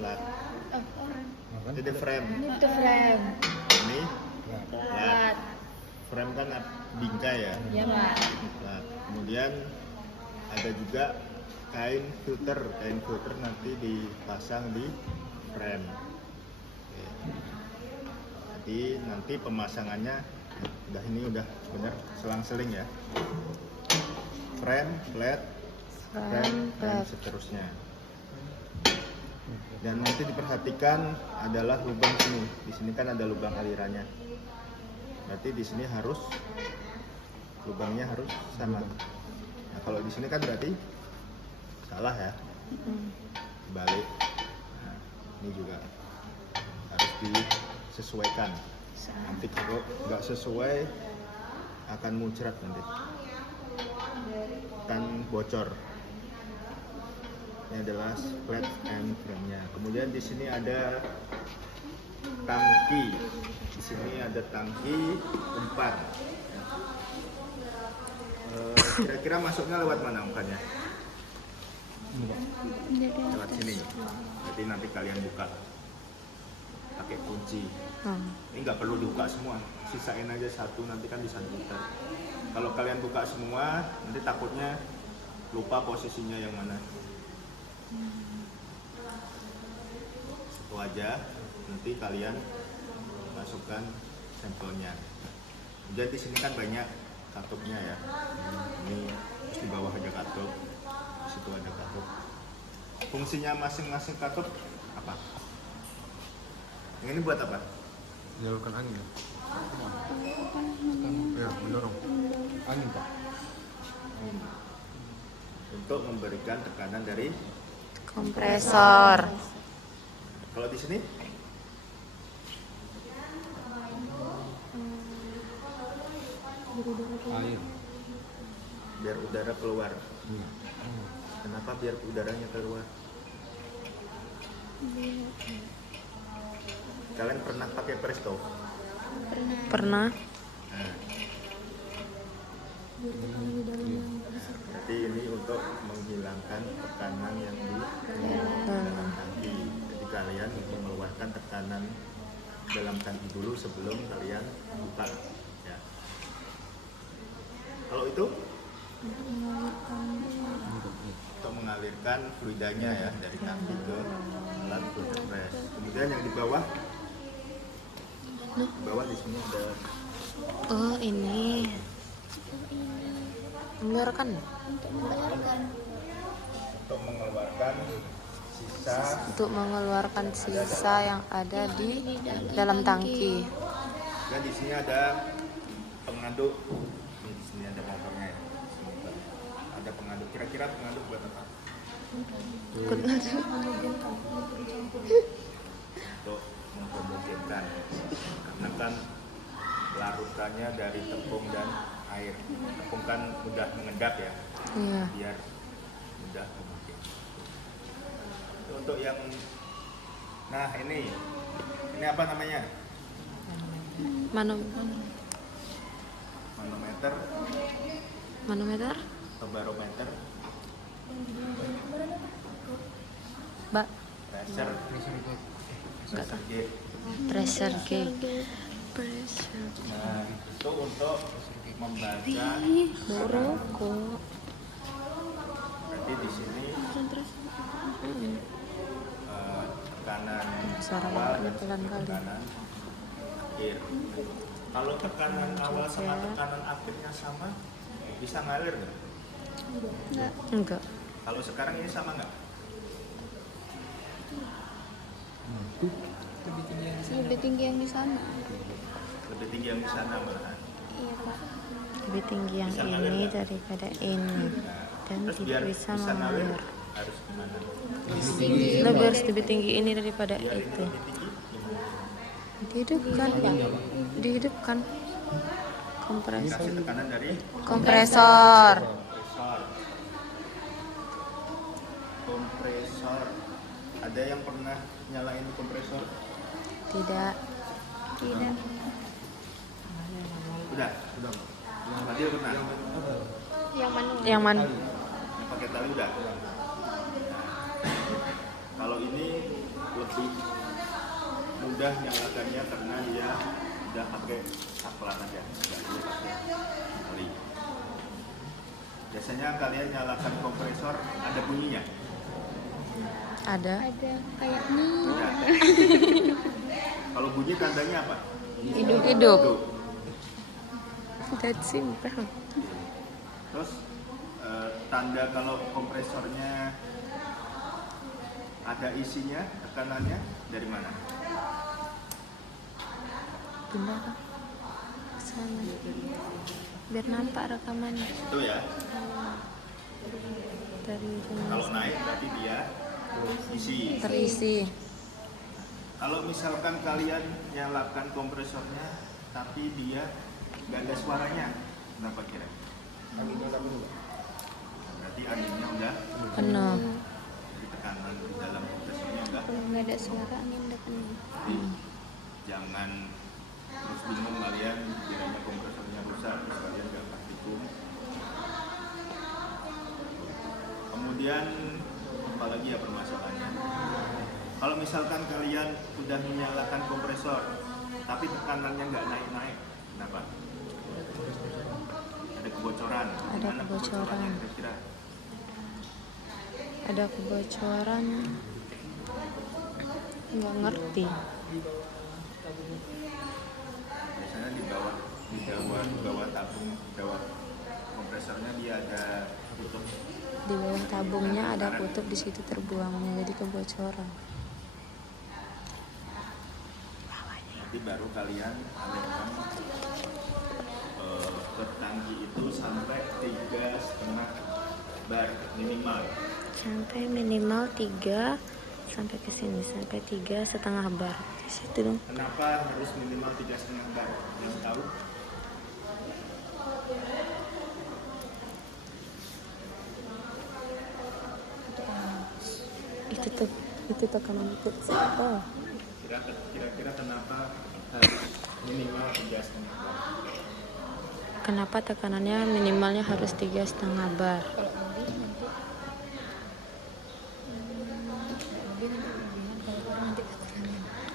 plat. Makan Jadi frame. Itu frame. Ini plat. Frame kan bingkai ya. Ya, Pak. Plat. Kemudian ada juga kain filter. Kain filter nanti dipasang di frame. Oke. Jadi nanti pemasangannya udah bener selang-seling ya. Frame, plat, frame, dan seterusnya. Dan nanti diperhatikan adalah lubang sini. Di sini kan ada lubang alirannya. Berarti di sini harus lubangnya harus sama. Nah, kalau di sini kan berarti salah ya. Balik. Nah, ini juga harus disesuaikan. Nanti kalau nggak sesuai akan muncrat nanti. Akan bocor. Ini adalah flat and frame-nya. Kemudian di sini ada tangki. Di sini ada tangki umpan. Kira-kira masuknya lewat mana umpannya? Lewat sini. Jadi nanti kalian buka pakai kunci. Ini nggak perlu dibuka semua. Sisain aja satu, nanti kan bisa diputar. Kalau kalian buka semua, nanti takutnya lupa posisinya yang mana. Itu aja, nanti kalian masukkan sampelnya. Kemudian di sini kan banyak katupnya ya. Ini terus di bawah ada katup, di situ ada katup. Fungsinya masing-masing katup apa? Yang ini buat apa? menyalurkan angin. Ya, mendorong angin Pak. Untuk memberikan tekanan dari Kompresor. kalau di sini Air. biar udara keluar. Kenapa biar udaranya keluar? Kalian pernah pakai presto? Pernah. Nah, berarti ini untuk menghilangkan tekanan yang di dalam tangki. Jadi kalian mengeluarkan tekanan dalam tangki dulu sebelum kalian buka. Ya. Kalau itu untuk mengalirkan fluidanya ya dari tangki ke alat filter press. Kemudian yang di bawah di sini ada Oh, ini. Mengeluarkan. untuk mengeluarkan sisa yang ada di dalam tangki. Dan di sini ada pengaduk. Ini di sini ada motornya ya. Ada pengaduk. Kira-kira pengaduk buat apa? Untuk menghomogенkan. Karena kan larutannya dari tepung dan air. Tepung kan mudah mengendap ya. Iya. Biar mudah homogen. Untuk yang ini apa namanya? Manometer Manometer? atau barometer, Mbak, pressure gauge. pressure gauge. Nah, itu untuk membaca Rokok. berarti di sini tekanan Suara awal bapaknya dan pelan kali. tekanan akhir. Kalau tekanan awal sama tekanan akhirnya sama, bisa ngalir nggak? Enggak. Kalau sekarang ini sama nggak? Lebih tinggi yang di sana. Lebih tinggi yang di sana malahan. Iya, Pak. Lebih tinggi yang Bisa ngalir ini nggak? daripada ini. Dan Terus tidak biar bisa ngalir mengalir. harus gimana? Lebih harus lebih tinggi ini daripada Biar ini itu. lebih tinggi gimana? Dihidupkan, Pak. Dihidupkan. Kasih tekanan dari Kompresor. kompresor. Ada yang pernah nyalain kompresor? Tidak. Tidak. Udah. Fadil pernah? Yang mana? Yang mana? Yang pakai tali udah? Kalau ini lebih mudah nyalakannya karena dia udah pakai saklar aja, nggak perlu pakai oli. Biasanya kalian nyalakan kompresor ada bunyinya? Ada. Ada kayak nih. Tidak. Kalau bunyi tandanya apa? Hidup. Hidup. That simple. Terus tanda kalau kompresornya ada isinya, tekanannya dari mana? Pindah Kak. Ke sana. Biar nampak rekamannya Itu ya. dari ujung Kalau naik berarti dia isi. terisi. Kalau misalkan kalian nyalakan kompresornya tapi dia nggak ada suaranya, kenapa kira? Berarti anginnya udah, Penuh. jadi tekanan di dalam kompresornya udah. Kalau nggak ada suara angin udah penuh. Jadi, jangan terus bingung kalian kiranya kompresornya rusak terus kalian nggak praktikum. Kemudian apalagi ya permasalahannya? Kalau misalkan kalian udah menyalakan kompresor tapi tekanannya nggak naik-naik, kenapa? Ada kebocoran. Ada Gimana kebocoran. kebocorannya kira-kira? Ada kebocoran. Nggak ngerti. Biasanya di bawah tabung, di bawah kompresornya dia ada tutup. Di bawah tabungnya ada kutub, di situ terbuangnya, jadi kebocoran. Nanti baru kalian alirkan ke tangki itu sampai 3,5 bar minimal. Sampai minimal 3 sampai ke sini, sampai 3,5 bar. Di situ dong. Kenapa harus minimal 3,5 bar? Yang tahu? Itu tekanan itu. Oh, Kira-kira kenapa harus minimal 3,5 bar? kenapa tekanannya minimalnya harus 3,5 bar?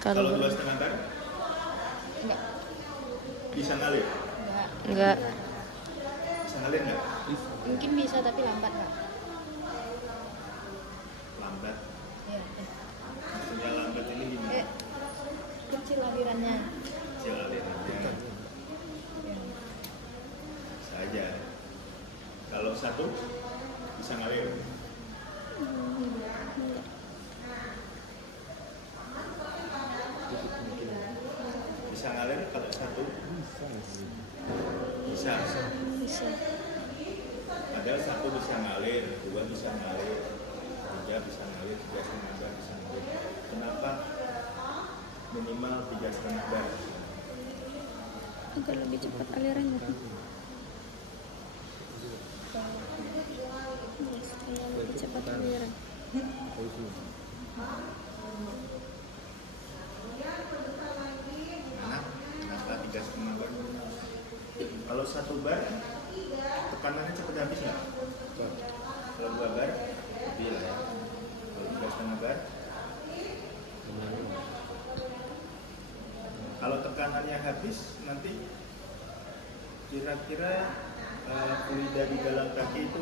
Kalau Kalau 2,5 bar Enggak. bisa ngalir? enggak, Bisa ngalir nggak? Mungkin bisa tapi lambat Kak. Lambat. Ya. Maksudnya lambat ini gimana? Kecil alirannya. Kecil alirannya. Bisa aja. Kalau satu bisa ngalir. Bisa ngalir kalau satu? Bisa. Bisa. Padahal satu bisa ngalir, dua bisa ngalir, tiga bisa ngalir, 3,5 bar bisa ngalir. Kenapa minimal 3,5 bar? Agar lebih cepat alirannya. Supaya lebih cepat aliran. Mana? Kenapa 3,5 bar? Kalau 1 bar, tekanannya cepat habis nggak? Kalau 2 bar, lebih lah ya. Kalau 3,5 bar, kalau tekanannya habis, nanti kira-kira fluida di dalam kaki itu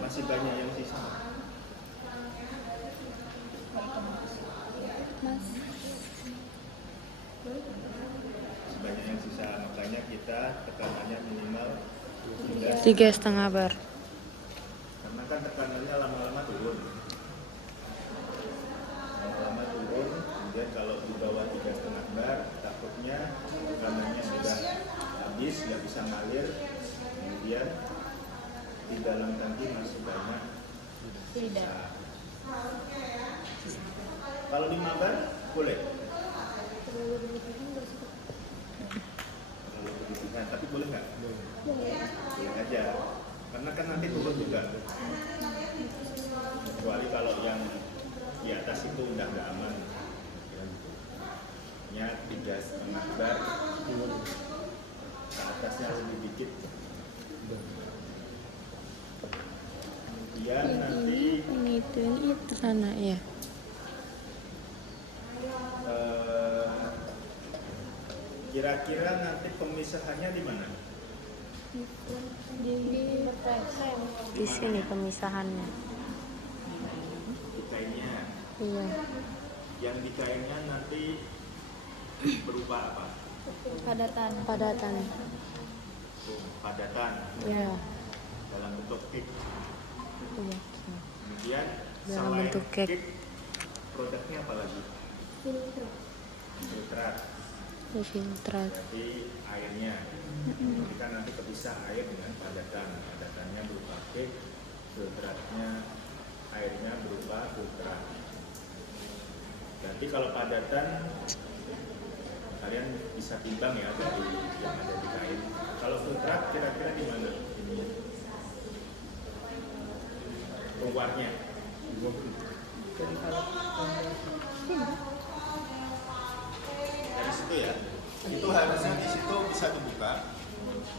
masih banyak yang sisa. Mas. Masih banyak yang sisa, makanya kita tekanannya minimal 3,5 bar. karena kan tekanannya lama-lama turun. Lama-lama turun, kemudian kalau di bawah 3,5 bar, takutnya tekanannya sudah habis, nggak bisa ngalir, kemudian di dalam tangki masih banyak Tidak. sisa. Kalau 5 bar, boleh. Terlalu berlebihan nggak sih? Kalau berlebihan, tapi boleh nggak? Boleh. Boleh aja. Karena kan nanti turun juga. Kecuali kalau yang di atas itu udah nggak aman. Ya 3,5 bar, ke atasnya lebih dikit. Kemudian nanti Yang itu sana ya. Kira-kira nanti pemisahannya di mana? di frame. Di sini pemisahannya. Di kainnya. Iya. Yang di kainnya nanti berupa apa? Padatan. Padatan. Tuh, padatan Iya. dalam bentuk cake. Iya. Kemudian Dalam selain bentuk cake. produknya apa lagi? Filter. Filtrat. Filtrat. Berarti airnya. Kita nanti kepisah air dengan padatan. Padatannya berupa cake, filtratnya airnya berupa filtrat. Jadi kalau padatan kalian bisa timbang ya dari yang ada di kain. Kalau filtrat kira-kira di mana ini? Keluarnya. Dari situ ya. Itu harusnya di situ bisa dibuka.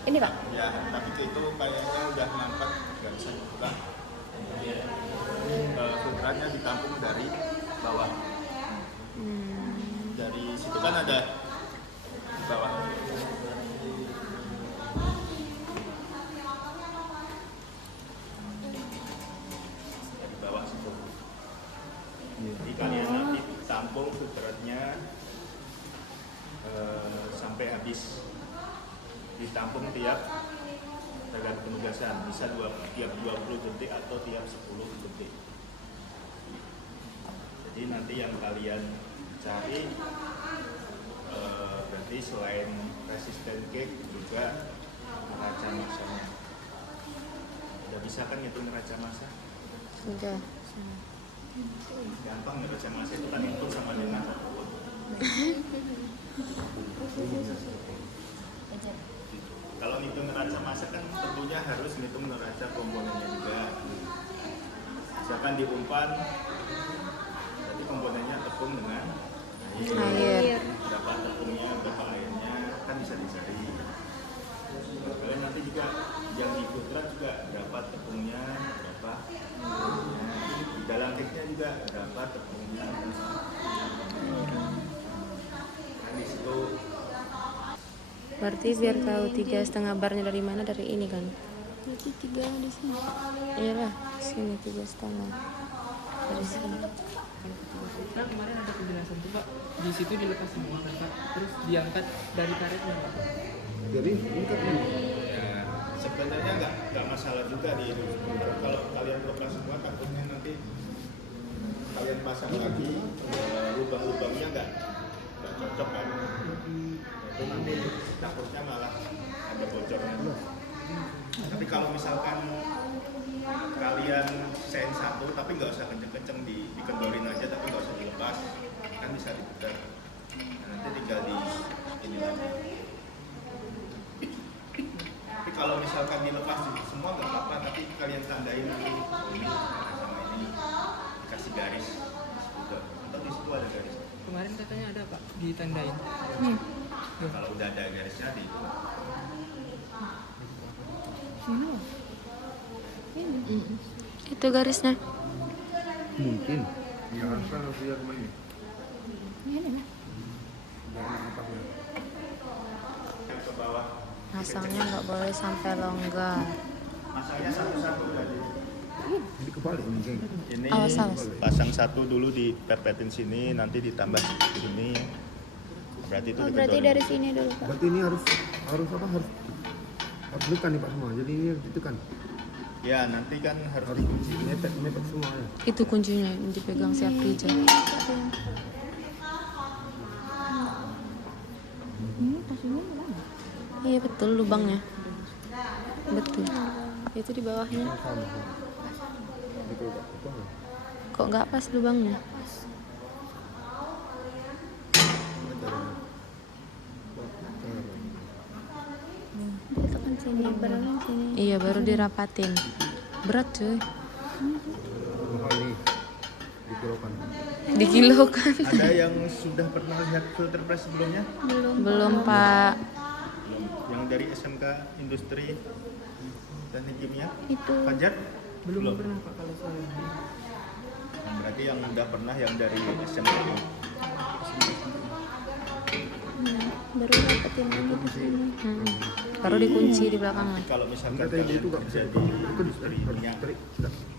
Ini Pak. Ya, tapi itu kayaknya udah mampet, nggak bisa dibuka. Filtratnya ditampung dari bawah. Dari situ kan ada di bawah. Di bawah situ. Jadi kalian nanti tampung filtratnya sampai habis. Ditampung tiap tergantung penugasan, bisa tiap 20 detik atau tiap 10 detik. Jadi nanti yang kalian cari berarti selain resisten cake juga neraca masanya. Udah bisa kan ngitung neraca masa? Sudah. Gampang neraca masa itu kan input sama dengan output. Kalau ngitung neraca masa kan tentunya harus ngitung neraca komponennya juga. Misalkan di umpan, berarti komponennya tepung dengan Air. Berapa tepungnya, berapa airnya, kan bisa dicari. Kalian nanti juga yang di filtrat juga berapa tepungnya, berapa airnya. Di dalam cake-nya juga berapa tepungnya, kan di situ. Berarti biar tahu 3,5 barnya dari mana, dari ini kan? Berarti 3 di sini. Iyalah, sini 3,5. Dari sini. Kan kemarin ada penjelasan tuh Pak, di situ dilepas semua kan Pak, terus diangkat dari karetnya Pak. Jadi ini kan Ya, sebenarnya nggak masalah juga di itu. Kalau kalian lepas semua, takutnya nanti kalian pasang lagi lubang-lubangnya nggak cocok kan? Itu nanti takutnya malah ada bocornya. Tapi kalau misalkan kalian sen satu, tapi nggak usah kenceng-kenceng dikendorin aja, tapi nggak usah dilepas, kan bisa diputar. Nah, nanti tinggal di ini lagi. Tapi kalau misalkan dilepas semua nggak apa-apa, tapi kalian tandain nanti ini sama ini, kasih garis juga. Atau di situ ada garis. Kemarin katanya ada Pak, ditandain. Nah, kalau udah ada garisnya di itu. Itu garisnya. mungkin ya harus lihat kemana ini. Ini Jangan atasnya. Yang ke bawah. Masangnya nggak boleh sampai longgar. Masangnya satu-satu tadi. Jadi kebalik ini geng. Ini Awas, awas. pasang satu dulu di perpetin sini, nanti ditambah sini. Berarti itu Oh, berarti dikendorin. dari sini dulu, Pak. Berarti ini harus apa harus tekan nih Pak semua. Jadi ini harus ditekan. Ya, nanti kan harus Harus dikunci. mepet semua ya. Itu kuncinya yang dipegang si Afrija. Ini posisinya mana? Iya betul lubangnya. Betul. Itu di bawahnya. Sama. Jadi kalau nggak apa nggak? Kok nggak pas lubangnya? Ditekan sini, barangnya sini. Iya baru dirapatin. Berat cuy. Mahal nih dikilokan. Dikilokan. Ada yang sudah pernah lihat filter press sebelumnya? Belum Pak. Belum. Yang dari SMK Industri Teknik Kimia? Itu Fajar? Belum pernah Pak kalau saya. Berarti yang udah pernah yang dari SMK. Baru dapetin lagi di sini. Baru dikunci di belakangnya. Kalau misalkan Enggak, tadi kalian itu nggak kerja bisa di itu industri minyak,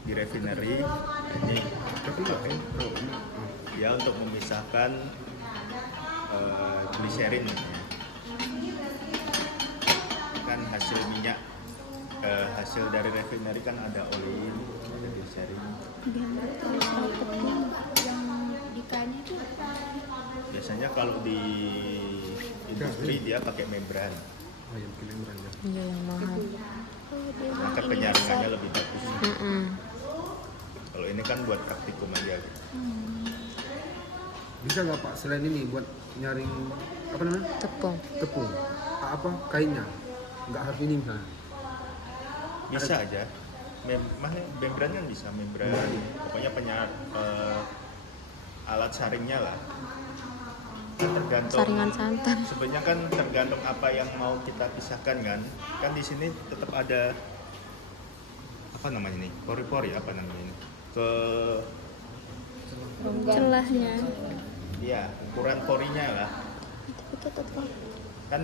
di refinery, ini tapi nggak kan kalau ini ya untuk memisahkan gliserin namanya. Kan hasil minyak, hasil dari refinery kan ada oli, ada gliserin. Biar terus rapetnya yang di kainnya itu apa? Biasanya kalau di industri dia pakai membran, yang pilih murahnya. Iya yang mahal. Oh, dia maka ini penyaringannya lebih bagus. Mm-mm. Kalau ini kan buat praktikum aja. Bisa nggak Pak selain ini buat nyaring apa namanya Tepung. tepung apa kainnya nggak harus ini misalnya. Bisa aja. Membran kan bisa, membran. Pokoknya alat saringnya lah. Tergantung. Saringan santan. Sebenarnya kan tergantung apa yang mau kita pisahkan kan. Kan di sini tetap ada apa namanya nih? Pori-pori apa namanya ini? celahnya. Ya, ukuran porinya lah. Tapi tetap Kan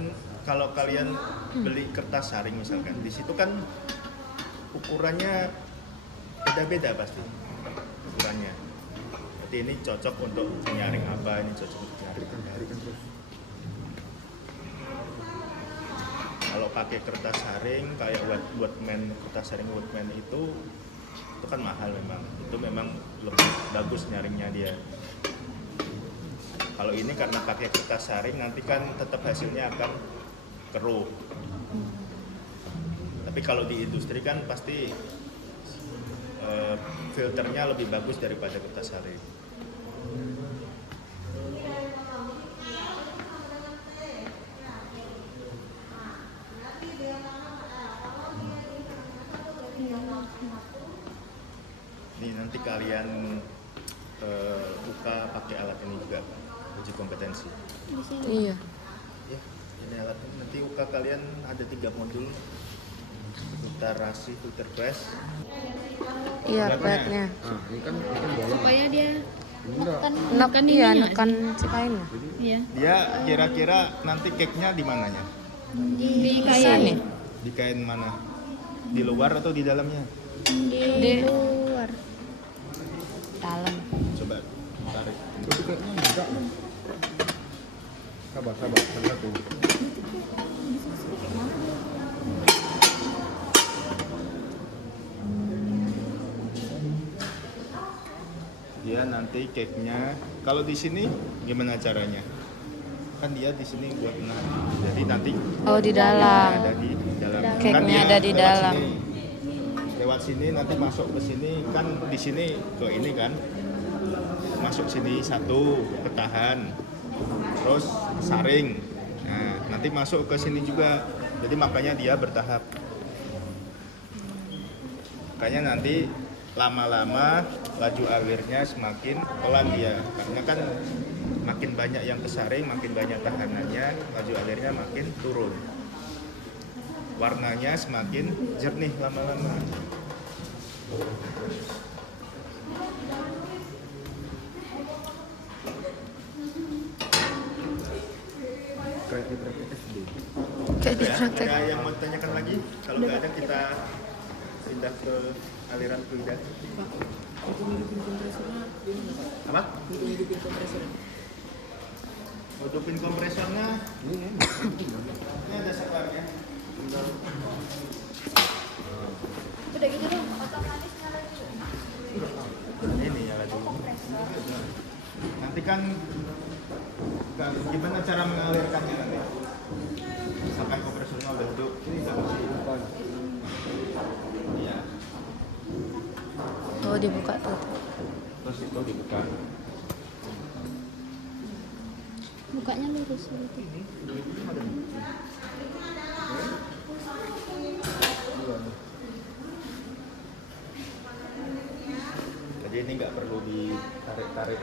kalau kalian beli kertas saring misalkan, di situ kan ukurannya beda-beda pasti ukurannya. Berarti ini cocok untuk menyaring apa, ini cocok untuk menyaring apa. Berikan terus. Kalau pakai kertas saring kayak Woodman, kertas saring Woodman itu kan mahal memang. Itu memang lebih bagus nyaringnya dia. Kalau ini karena pakai kertas saring nanti kan tetap hasilnya akan keruh. Tapi kalau di industri kan pasti filternya lebih bagus daripada kertas saring. Nih nanti kalian buka pakai alat ini juga, uji kompetensi. di sini. Iya. Ya, ini alat ini. Nanti UK kalian ada 3 modul, filter rasi, filter press. Iya, Berapa petnya. Nah, ini kan bolong. Supaya dia Enggak. nekan Iya, ininya. nekan si kainnya. Iya. Dia kira-kira nanti cake-nya di mananya? Di Sini. kain. Di kain mana? Di luar atau di dalamnya? Di luar. Dalam. Coba tarik. Itu kayaknya enggak. Sabar, satu. Dia nanti cake-nya kalau di sini gimana caranya? Kan dia di sini buat menahan. Jadi nanti Oh, di dalam. ada di dalam. Cake-nya dia ada di lewat dalam. sini. Lewat sini nanti masuk ke sini kan di sini ke ini kan. Masuk sini satu ketahan. Terus saring. Nah, nanti masuk ke sini juga. Jadi makanya dia bertahap. Makanya nanti lama-lama laju alirnya semakin pelan dia. Karena kan makin banyak yang kesaring, makin banyak tahanannya, laju alirnya makin turun. Warnanya semakin jernih lama-lama. Kayak di praktek SD. Kayak di Ya, praktek. ada yang mau ditanyakan lagi? Kalau nggak ada kita pindah ke aliran fluida. Pak, untuk ngidupin kompresornya gimana Pak? Apa? Untuk ngidupin kompresornya. Hidupin kompresornya, Ini ini ada sekarnya. Udah gitu dong, otomatis nyala juga. Ini nyala dulu. Nanti kan gimana cara mengalirkannya nanti? Misalkan kompresornya udah hidup, ini nggak mesti. Iya. Oh, dibuka tuh. Terus itu dibuka. Mukanya lurus gitu. Jadi ini nggak perlu ditarik-tarik